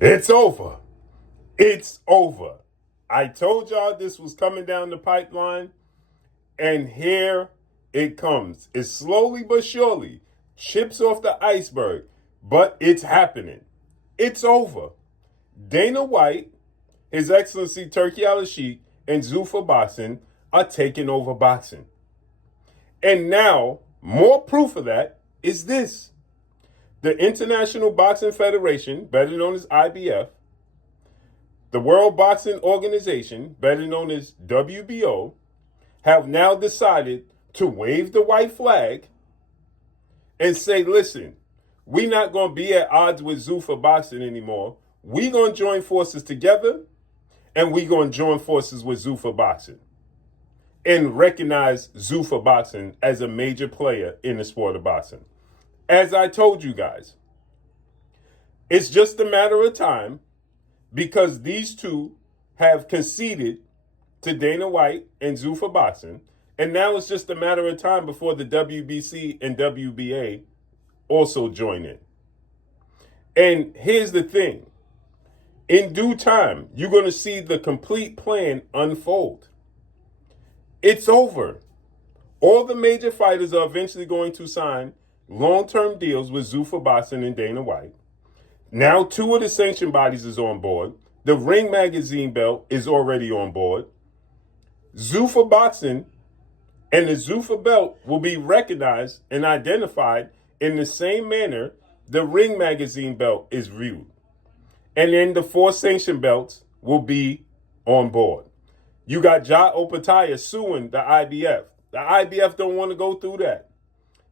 It's over. It's over. I told y'all this was coming down the pipeline, and here it comes. It's slowly but surely, chips off the iceberg, but it's happening. It's over. Dana White, His Excellency Turkey Al-Sheikh, and Zuffa Boxing are taking over boxing. And now, more proof of that is this. The International Boxing Federation, better known as IBF, the World Boxing Organization, better known as WBO, have now decided to wave the white flag and say, listen, we're not going to be at odds with Zuffa Boxing anymore. We're going to join forces together, and we're going to join forces with Zuffa Boxing and recognize Zuffa Boxing as a major player in the sport of boxing. As I told you guys, it's just a matter of time because these two have conceded to Dana White and Zuffa Boxing, and now it's just a matter of time before the WBC and WBA also join in. And here's the thing. In due time, you're going to see the complete plan unfold. It's over. All the major fighters are eventually going to sign long-term deals with Zuffa Boxing and Dana White. Now 2 of the sanction bodies is on board. The Ring Magazine belt is already on board. Zuffa Boxing and the Zuffa belt will be recognized and identified in the same manner the Ring Magazine belt is viewed. And then the 4 sanction belts will be on board. You got Ja Opataya suing the IBF. The IBF don't want to go through that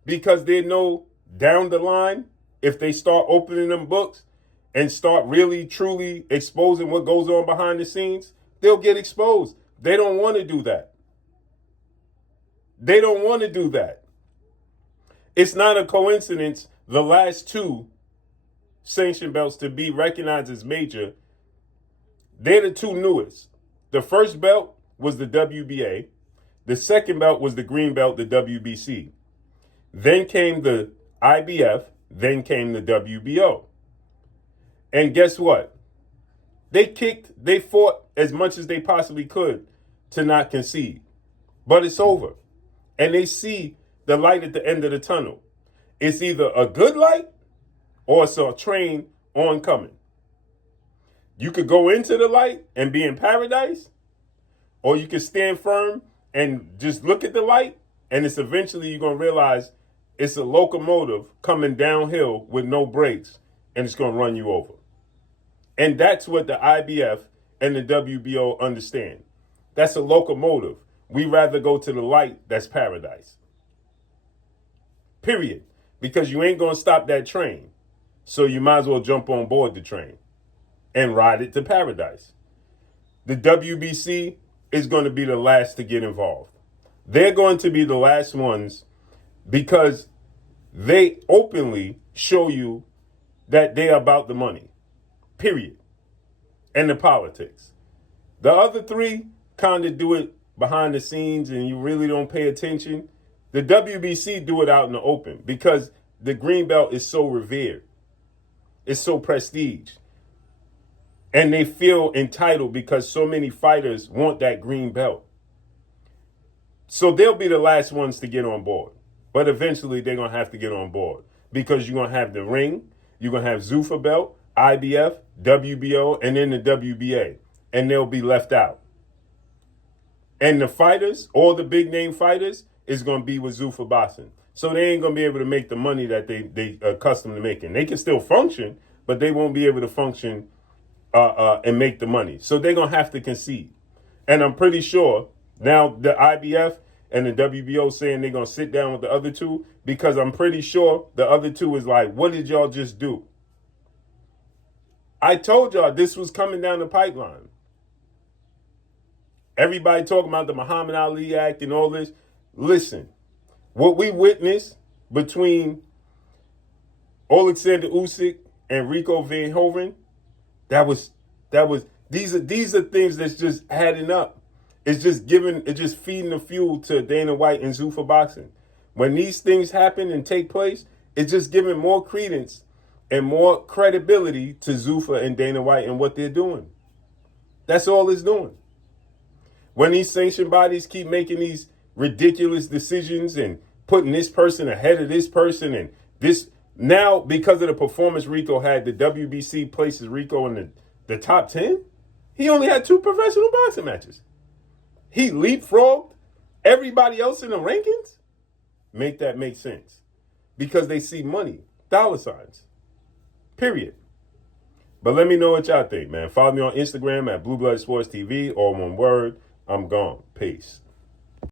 because they know down the line, if they start opening them books and start really, truly exposing what goes on behind the scenes, they'll get exposed. They don't want to do that. They don't want to do that. It's not a coincidence the last 2 sanction belts to be recognized as major, they're the 2 newest. The first belt was the WBA. The second belt was the green belt, the WBC. Then came the IBF. Then came the WBO. And guess what? They fought as much as they possibly could to not concede. But it's over. And they see the light at the end of the tunnel. It's either a good light or it's a train oncoming. You could go into the light and be in paradise, or you could stand firm and just look at the light, and it's eventually you're going to realize it's a locomotive coming downhill with no brakes, and it's going to run you over. And that's what the IBF and the WBO understand. That's a locomotive. We rather go to the light that's paradise. Period. Because you ain't going to stop that train. So you might as well jump on board the train and ride it to paradise. The WBC is going to be the last to get involved. They're going to be the last ones because they openly show you that they're about the money. Period. And the politics. The other 3 kind of do it behind the scenes and you really don't pay attention. The WBC do it out in the open because the green belt is so revered. It's so prestige. And they feel entitled because so many fighters want that green belt. So they'll be the last ones to get on board. But eventually they're going to have to get on board because you're going to have the ring, you're going to have Zuffa belt, IBF, WBO, and then the WBA. And they'll be left out. And the fighters, all the big name fighters, is going to be with Zuffa Boxing. So they ain't going to be able to make the money that they are accustomed to making. They can still function, but they won't be able to function and make the money. So they're going to have to concede. And I'm pretty sure now the IBF and the WBO saying they're going to sit down with the other 2 because I'm pretty sure the other 2 is like, what did y'all just do? I told y'all this was coming down the pipeline. Everybody talking about the Muhammad Ali Act and all this. Listen, what we witnessed between Alexander Usyk and Rico Verhoeven, these are things that's just adding up. It's just feeding the fuel to Dana White and Zuffa Boxing. When these things happen and take place, it's just giving more credence and more credibility to Zuffa and Dana White and what they're doing. That's all it's doing. When these sanctioned bodies keep making these ridiculous decisions and putting this person ahead of this person and this, now because of the performance Rico had, the WBC places Rico in the top 10. He only had 2 professional boxing matches. He leapfrogged everybody else in the rankings. Make that make sense. Because they see money, dollar signs. Period. But let me know what y'all think, man. Follow me on Instagram at Blue Blood Sports TV, all one word. I'm gone. Peace.